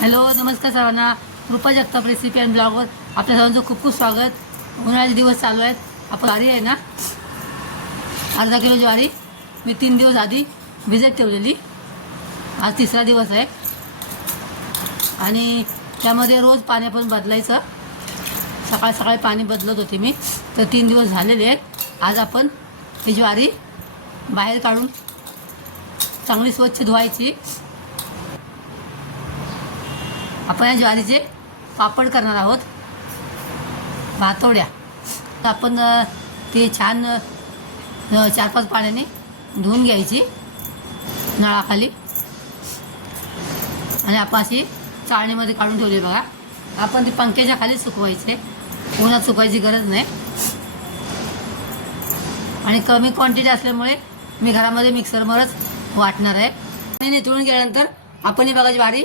Hello, नमस्कार सर्वांना. कृपा जगताप रेसिपी अँड ब्लॉगवर आपल्या सर्वांचं खूप खूप स्वागत. उन्हाळ्याचे दिवस चालू आहेत. आपण ज्वारी आहे ना, अर्धा किलो ज्वारी मी 3 दिवस आधी भिजत ठेवलेली. आज तिसरा दिवस आहे आणि त्यामध्ये रोज पाणी पण बदलायचं. सकाळ सकाळी पाणी बदलत होते मी, तर 3 दिवस झालेले आहेत. आज आपण ही ज्वारी बाहेर काढून चांगली स्वच्छ धुवायची. आपण या ज्वारीचे पापड करणार आहोत, भातोड्या. आपण ते छान 4-5 पाण्याने धुवून घ्यायची नळाखाली आणि आपण अशी चाळणीमध्ये काढून ठेवली. बघा, आपण ती पंख्याच्या खाली सुकवायचे, उन्हात सुकवायची गरज नाही. आणि कमी क्वांटिटी असल्यामुळे मी घरामध्ये मिक्सरवरच वाटणार आहे. आणि निथळून गेल्यानंतर आपण ही बघा ज्वारी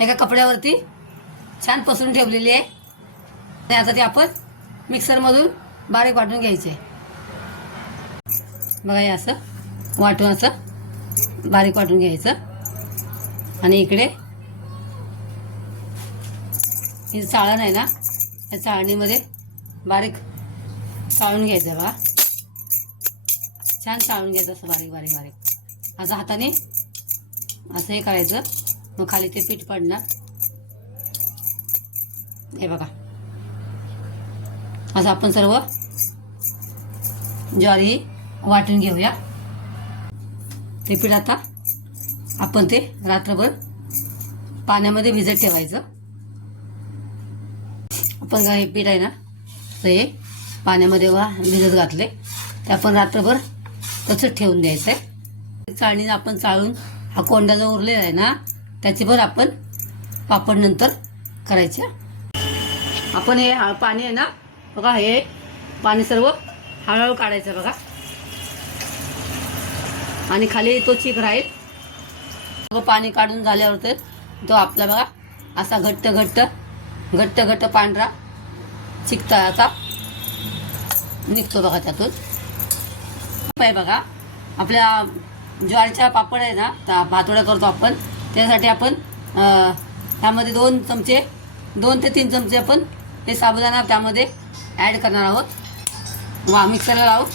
एका कपड्यावरती छान पसरून ठेवलेली आहे. आणि आता ते आपण मिक्सरमधून बारीक वाटून घ्यायचे. बघा, हे असं वाटून असं बारीक वाटून घ्यायचं. आणि इकडे ही चाळण आहे ना, या चाळणीमध्ये बारीक चाळून घ्यायचं. बघा, छान चाळून घ्यायचं असं बारीक बारीक बारीक. असं हाताने असं हे करायचं, मग खाली ते पीठ पडणार. हे बघा, असं आपण सर्व ज्वारी वाटून घेऊया. ते पीठ आता आपण ते रात्रभर पाण्यामध्ये भिजत ठेवायचं. आपण हे पीठ आहे ना, तर हे पाण्यामध्ये भिजत घातले, ते आपण रात्रभर तसंच ठेवून द्यायचं आहे. चाळणीने आपण चाळून हा कोंडा जो उरलेला आहे ना, त्याचे पण आपण पापड नंतर करायचे. आपण हे पाणी आहे ना, बघा, हे पाणी सर्व हळूहळू काढायचं. बघा, आणि खाली तो चिक राहील. पाणी काढून झाल्यावर तर तो आपला बघा असा घट्ट घट्ट घट्ट घट्ट पांढरा चिकता आता निघतो. बघा, त्यातून बघा आपल्या ज्वारीच्या पापड आहे ना, त्या भातोड्या करतो आपण. त्यासाठी आपण त्यामध्ये 2 ते 3 चमचे आपण हे साबुदाणा त्यामध्ये ॲड करणार आहोत. मिक्सरला लावून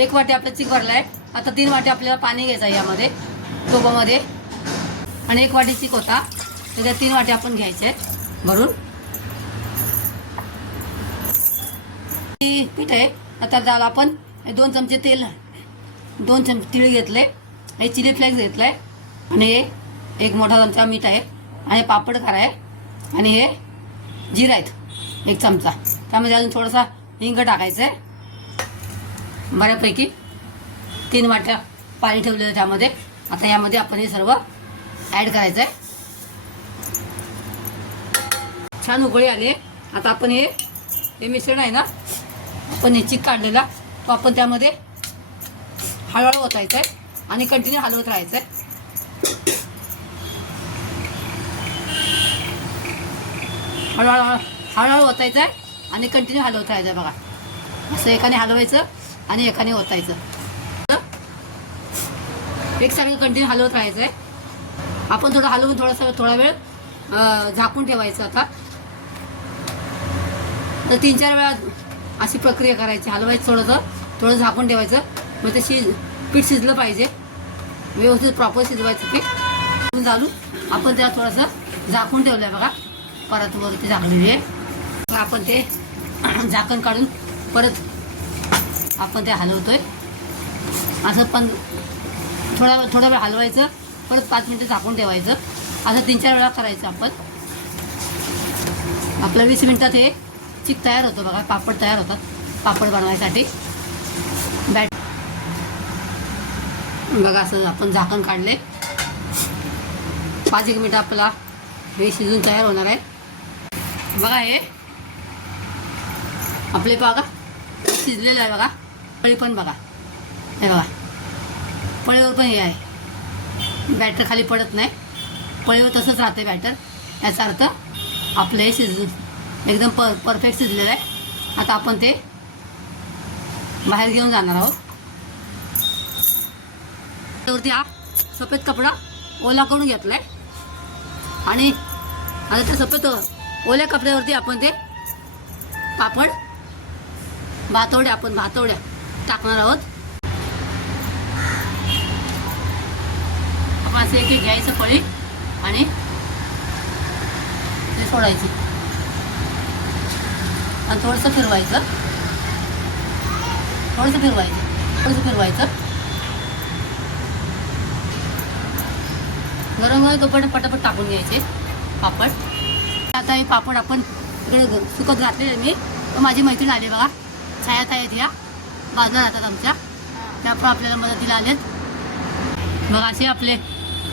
1 वाटी आपलं चिक भरला आहे. आता 3 वाटी आपल्याला पाणी घ्यायचं आहे यामध्ये टोपामध्ये. आणि 1 वाटी चिक होता, त्याच्या 3 वाटी आपण घ्यायचे आहेत भरून. पीठ आहे. आता त्याला आपण 2 चमचे तेल, 2 चमचे तीळ घेतले, हे चिली फ्लेक्स घेतलाय, आणि हे 1 मोठा चमचा मीठ आहे, आणि पापड खार आहे, आणि हे जिरे आहेत 1 चमचा. त्यामध्ये अजून थोडासा हिंग टाकायचं आहे. बऱ्यापैकी 3 वाट्या पाणी ठेवलेलं त्यामध्ये. आता यामध्ये आपण हे सर्व ॲड करायचं आहे. छान उकळी आली. आता आपण हे मिश्रण आहे ना, आपण हे चिक काढलेला, तो आपण त्यामध्ये हळूहळू ओतायचं आहे आणि कंटिन्यू हलवत राहायचं आहे. हळूहळू ओतायचं आहे आणि कंटिन्यू हलवत राहायचं आहे. बघा, असं एकाने हलवायचं आणि एकाने ओतायचं. एकसारखं कंटिन्यू हलवत राहायचं आहे. आपण थोडं हलवून थोडा वेळ झाकून ठेवायचं. आता तर 3-4 वेळा अशी प्रक्रिया करायची. हलवायचं, थोडं झाकून ठेवायचं. मग ते पीठ शिजलं पाहिजे, व्यवस्थित प्रॉपर शिजवायचं पीठ. घालून आपण त्याला थोडंसं झाकून ठेवलं आहे. बघा, परत वरती झाकलेली आहे. आपण ते झाकण काढून परत आपण ते हलवतोय. असं पण थोडा वेळ हलवायचं, परत 5 मिनिटं झाकून ठेवायचं. असं 3-4 वेळा करायचं आपण. आपलं 20 मिनिटात हे चिक तयार होतं. बघा, पापड तयार होतात पापड बनवायसाठी. बघा, असं आपण झाकण काढले. 5-1 मिनिट आपल्याला हे शिजून तयार होणार आहे. बघा, हे आपले बघा शिजलेलं आहे. बघा, पळी पण बघा, हे बघा पळीवर पण हे आहे, बॅटर खाली पडत नाही, पळीवर तसंच राहते बॅटर. याचा अर्थ आपलं हे शिजून एकदम परफेक्ट शिजलेलं आहे. आता आपण ते बाहेर घेऊन जाणार आहोत. त्यावरती हा सफेद कपडा ओला करून घेतलाय. आणि आता त्या सफेद ओल्या कपड्यावरती आपण ते पापड भातवड्या टाकणार आहोत. आपण असे एक घ्यायचं पळी आणि ते सोडायची आणि थोडंसं फिरवायचं. गरम तो पण पटापट टाकून घ्यायचे पापड. आता हे पापड आपण इकडे सुकत घातले मी. तर माझी मैत्रीण आली बघा, छायाताई आहेत या, बाजूला राहतात आमच्या, त्या पण आपल्याला मदतीला आलेत. मग असे आपले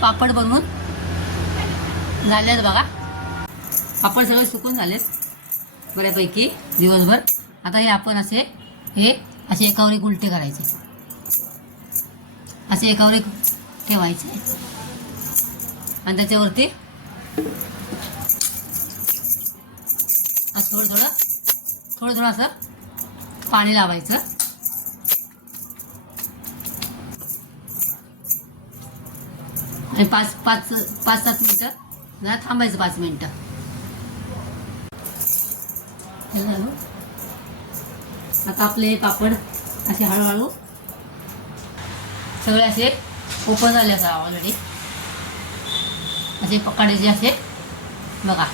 पापड बनवून झाले आहेत बघा. पापड सगळे सुकून झालेत बऱ्यापैकी दिवसभर. आता हे आपण असे एकावर एक उलटे करायचे, असे एकावर एक ठेवायचे आणि त्याच्यावरती असं थोडं असं पाणी लावायचं. आणि 5-7 मिनिटं जरा थांबायचं. 5 मिनिटं आता आपले हे पापड असे हळूहळू सगळे असे ओपन झाले असतात ऑलरेडी. असे पकाडायचे असे बघा.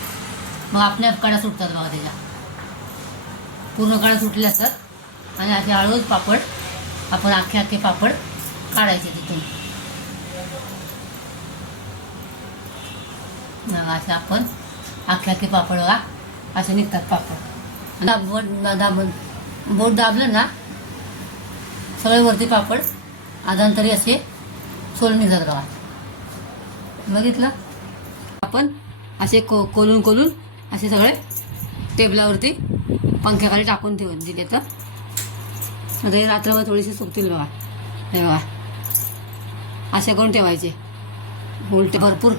मग आपल्या कडा सुटतात बघा, त्याच्या पूर्ण कडा सुटले असतात. आणि असे हळूच पापड आपण अख्खे पापड काढायचे तिथून. असे आपण अख्खे पापड बघा असे निघतात पापड. बोट दाबलं ना सगळे वरती पापड आधांतरी असे सोलून निघतात बघा. बघितलं आपण असे कोलून असे सगळे टेबलावरती पंख्याखाली टाकून ठेवून दिले. तर आता हे रात्रभर थोडीशी सुकतील बघा. हे बघा असे करून ठेवायचे उलटे. भरपूर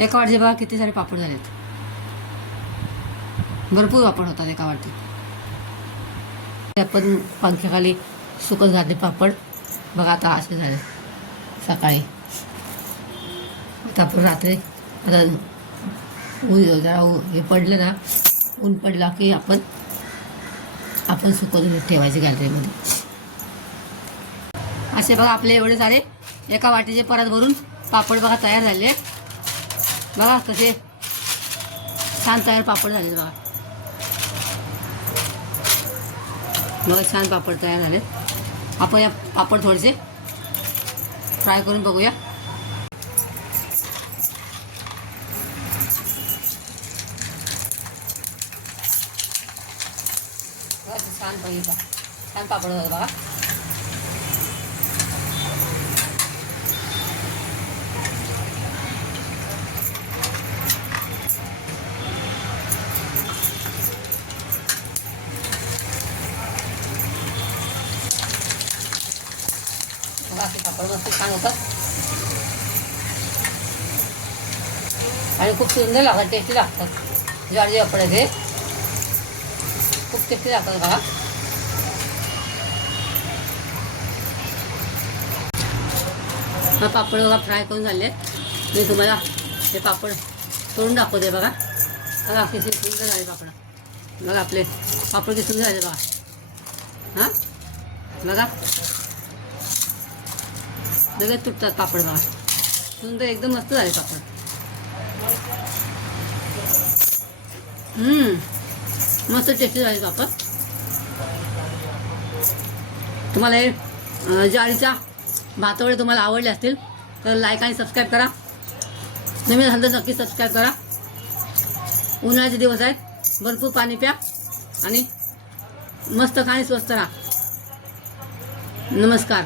एका वाटीचे बघा किती सारे पापड झालेत. भरपूर पापड होतात एका वाटीत. आपण पंख्याखाली सुकत घातले पापड बघा. आता असे झाले सकाळी. आता आपण रात्री आता जरा हे पडलं ना, ऊन पडला की आपण सुकवून ठेवायचे गॅलरीमध्ये. असे बघा आपले एवढे सारे एका वाटीचे परत भरून पापड बघा तयार झाले. बघा कसे छान तयार पापड झाले बघा. छान पापड तयार झाले. आपण या पापड थोडेसे फ्राय करून बघूया. छान पापड होतं बघा. पापड मस्त छान होतात आणि खूप सुंदर लागतात, टेस्टी लागतात. ज्वारी पापड आहे खूप टेस्टी लागतात बघा. पापड बघा फ्राय करून झाले. मी तुम्हाला हे पापड तोडून दाखवते बघा. बघा किती सुंदर झाले पापड. बघा आपले पापड किती सुंदर झाले बघा. हां बघा लगेच तुटतात पापड बघा. सुंदर एकदम मस्त झाले पापड. मस्त टेस्टी झाले पापड. तुम्हाला हे ज्वारीचा भातवडे तुम्हाला आवडले असतील तर लाईक आणि सबस्क्राईब करा. नवीन असाल तर नक्की सबस्क्राईब करा. उन्हाळ्याचे दिवस आहेत, भरपूर पाणी प्या आणि मस्त खा आणि स्वस्त राहा. नमस्कार.